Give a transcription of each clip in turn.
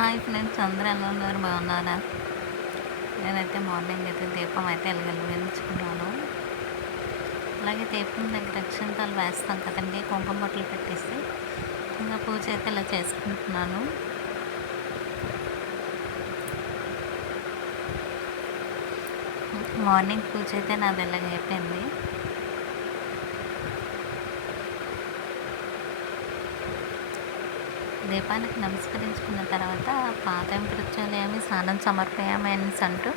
Hi friends అందరూ ఎలా ఉన్నారు? బాగున్నారా? నేనైతే మార్నింగ్ అయితే దీపం అయితే ఎలగలు వెలిగించుకున్నాను. అలాగే దీపం దగ్గర అక్షంతాలు వేస్తాం కదండి కుంకుమ బొట్టలు పెట్టేసి. ఇంకా పూజ అయితే ఇలా చేసుకుంటున్నాను. మార్నింగ్ పూజ అయితే నాది ఇలాగ అయిపోయింది. దీపానికి నమస్కరించుకున్న తర్వాత పాదం ప్రత్యాలయామి స్నానం సమర్పయామి అనేసి అంటూ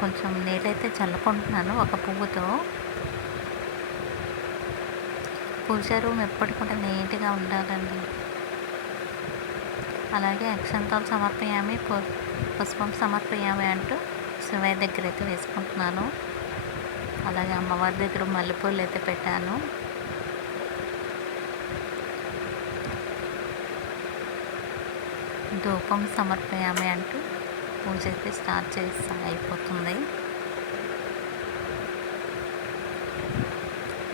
కొంచెం నీళ్ళైతే చల్లుకుంటున్నాను ఒక పువ్వుతో. పూజ రూమ్ ఎప్పటికి కూడా నీట్గా ఉండాలండి. అలాగే అక్షంతాలు సమర్పయామి పు- పుష్పం సమర్పయామి అంటూ శివయ్య దగ్గర అయితే వేసుకుంటున్నాను. అలాగే అమ్మవారి దగ్గర మల్లెపూలు అయితే పెట్టాను. ధూపం సమర్పయామి అంటూ పూజ అయితే స్టార్ట్ చేసి అయిపోతుంది.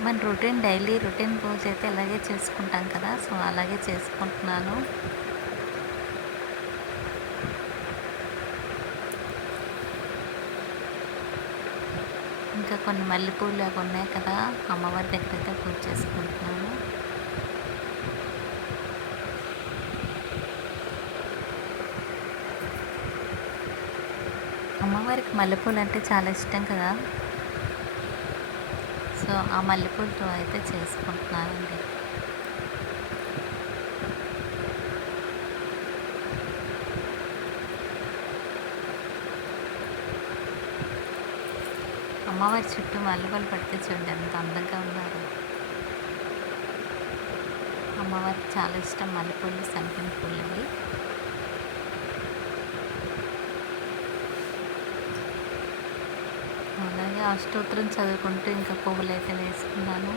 మన రొటీన్ డైలీ రొటీన్ పూజ అయితే ఇలాగే చేసుకుంటాం కదా సో అలాగే చేసుకుంటున్నాను. ఇంకా కొన్ని మల్లెపూలు అవి ఉన్నాయి కదా అమ్మవారి దగ్గర అయితే పూజ చేసుకుంటున్నాను. అమ్మవారికి మల్లెపూలు అంటే చాలా ఇష్టం కదా. సో ఆ మల్లెపూలతో అయితే చేసుకుంటున్నానండి. అమ్మవారి చుట్టూ మల్లెపూలు పడితే చూడండి ఎంత అందంగా ఉన్నారు. అమ్మవారికి చాలా ఇష్టం మల్లెపూలు సంపిన పూలు అవి అలాగే అష్టోత్తరం చదువుకుంటూ ఇంకా పువ్వులు అయితే వేసుకున్నాను.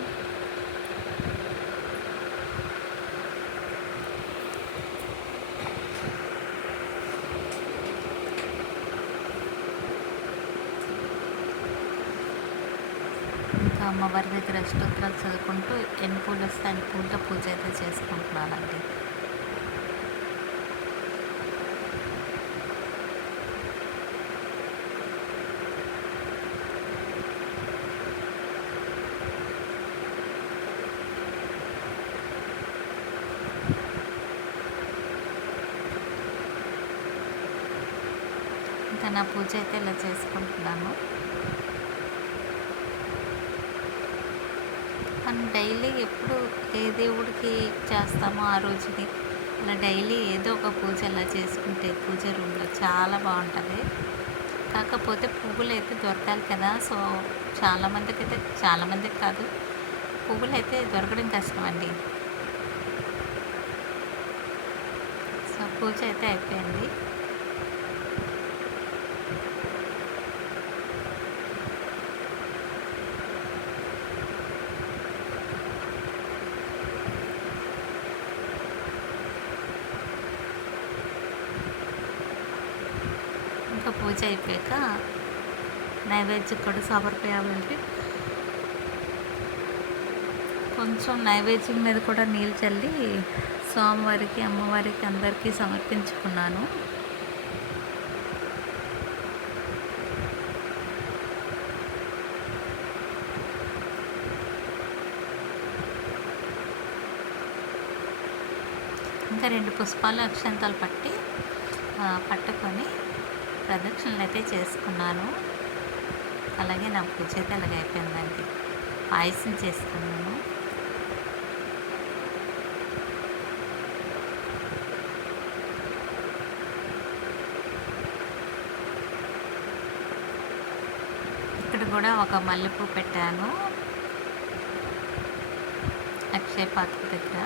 ఇంకా అమ్మవారి దగ్గర అష్టోత్తరాలు చదువుకుంటూ ఎన్ని పూలు వస్తే అన్ని పూలతో పూజ అయితే చేసుకుంటున్నానండి. ఇంకా నా పూజ అయితే ఇలా చేసుకుంటున్నాను. మనం డైలీ ఎప్పుడు ఏ దేవుడికి చేస్తామో ఆ రోజుని అలా డైలీ ఏదో ఒక పూజ అలా చేసుకుంటే పూజ రూమ్లో చాలా బాగుంటుంది. కాకపోతే పువ్వులు అయితే దొరకాలి కదా సో చాలామందికి అయితే చాలామందికి కాదు పువ్వులు అయితే దొరకడం కష్టం అండి సో పూజ అయితే అయిపోయింది ఇంకా పూజ అయిపోయాక నైవేద్యం కూడా సమర్పయాలంటే కొంచెం నైవేద్యం మీద కూడా నీళ్ళు చల్లి స్వామివారికి అమ్మవారికి అందరికీ సమర్పించుకున్నాను. ఇంకా రెండు పుష్పాలు అక్షంతాలు పట్టి పట్టుకొని ప్రదక్షిణలు అయితే చేసుకున్నాను. అలాగే నా పూజ అయితే అలాగే అయిపోయిందండి. పాయసం చేసుకున్నాను ఇక్కడ కూడా ఒక మల్లెపూ పెట్టాను. అక్షయ పాత్ర దగ్గర.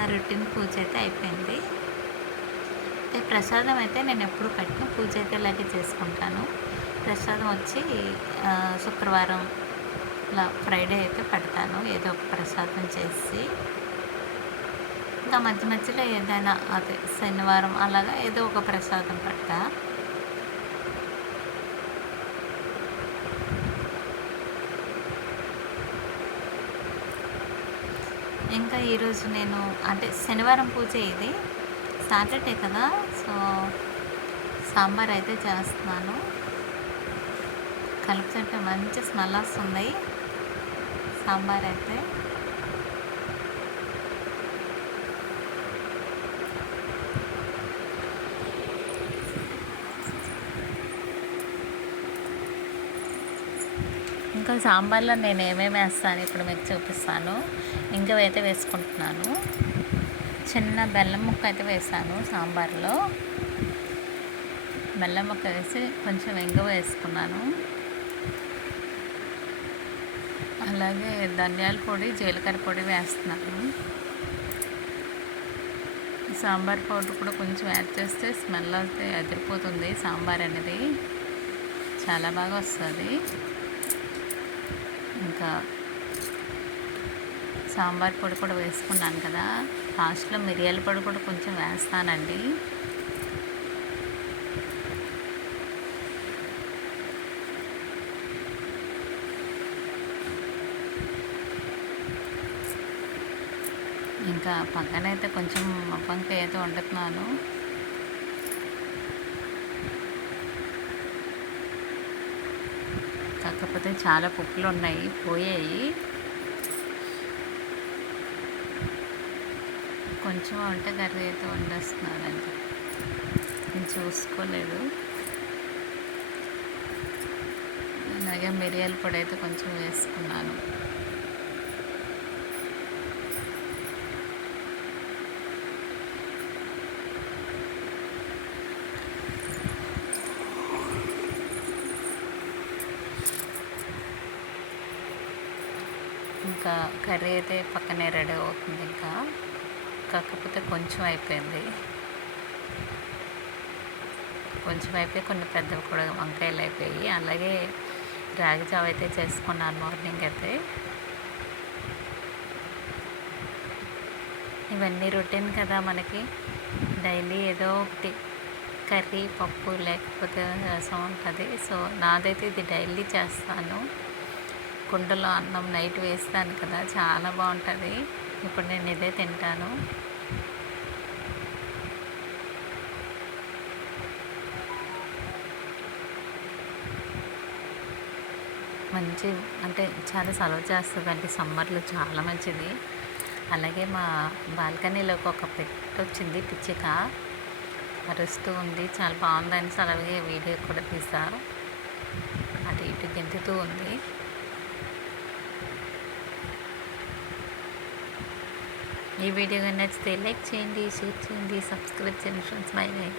నా పూజ అయితే అయిపోయింది. అయితే ప్రసాదం అయితే నేను ఎప్పుడు పెట్టిన పూజ అయితే ఇలాగే చేసుకుంటాను. ప్రసాదం వచ్చి శుక్రవారం ఇలా ఫ్రైడే అయితే పెడతాను ఏదో ఒక ప్రసాదం చేసి. ఇంకా మధ్య మధ్యలో ఏదైనా అదే శనివారం అలాగా ఏదో ఒక ప్రసాదం పెడతా. ఇంకా ఈరోజు నేను అంటే శనివారం పూజ ఇది సాటర్డే కదా సో సాంబార్ అయితే చేస్తున్నాను. కలుపుతుంటే మంచి స్మెల్ వస్తుంది సాంబార్ అయితే. ఇంకా సాంబార్లో నేను ఏమేమి వేస్తాను ఇప్పుడు మీకు చూపిస్తాను. ఇంకా అయితే వేసుకుంటున్నాను. చిన్న బెల్లం ముక్క అయితే వేసాను సాంబార్లో. బెల్లం ముక్క వేసి కొంచెం ఇంగువ వేసుకున్నాను. అలాగే ధనియాల పొడి జీలకర్ర పొడి వేస్తున్నాను. సాంబార్ పౌడర్ కూడా కొంచెం యాడ్ చేస్తే స్మెల్ అయితే అదిరిపోతుంది సాంబార్ అనేది. చాలా బాగా వస్తుంది. ఇంకా సాంబార్ పొడి కూడా వేసుకున్నాను కదా. లాస్ట్లో మిరియాల పొడి కూడా కొంచెం వేస్తానండి. ఇంకా పక్కనైతే కొంచెం వంకాయ అయితే వండుతున్నాను. కాకపోతే చాలా పుప్పులు ఉన్నాయి పోయాయి. కొంచెం వంట కర్రీ అయితే వండేస్తున్నానండి నేను చూసుకోలేదు. అలాగే మిరియాల పొడి అయితే కొంచెం వేసుకున్నాను. ఇంకా కర్రీ అయితే పక్కనే రెడీ అవుతుంది ఇంకా. కాకపోతే కొంచెం అయిపోయింది. కొంచెం అయిపోయి కొన్ని పెద్దవి కూడా వంకాయలు అయిపోయి అలాగే రాగి జావ అయితే చేసుకున్నాను మార్నింగ్ అయితే. ఇవన్నీ రొటీన్ కదా మనకి. డైలీ ఏదో ఒకటి కర్రీ పప్పు లేకపోతే రసం ఉంటుంది. సో నాదైతే ఇది డైలీ చేస్తాను. కుండలో అన్నం నైట్ వేస్తాను కదా చాలా బాగుంటుంది. ఇప్పుడు నేను ఇదే తింటాను. మంచి అంటే చాలా సర్వ్ చేస్తుందండి. సమ్మర్లో చాలా మంచిది. అలాగే మా బాల్కనీలోకి ఒక పెట్ వచ్చింది పిచ్చిక. అరుస్తూ ఉంది. చాలా బాగుందని అలాగే వీడియో కూడా తీశారు. అటు ఇటు గెంతుతూ ఉంది. ఈ వీడియో కానీ నచ్చితే లైక్ చేయండి షేర్ చేయండి సబ్స్క్రైబ్ చేయండి ఫ్రెండ్స్ బై బై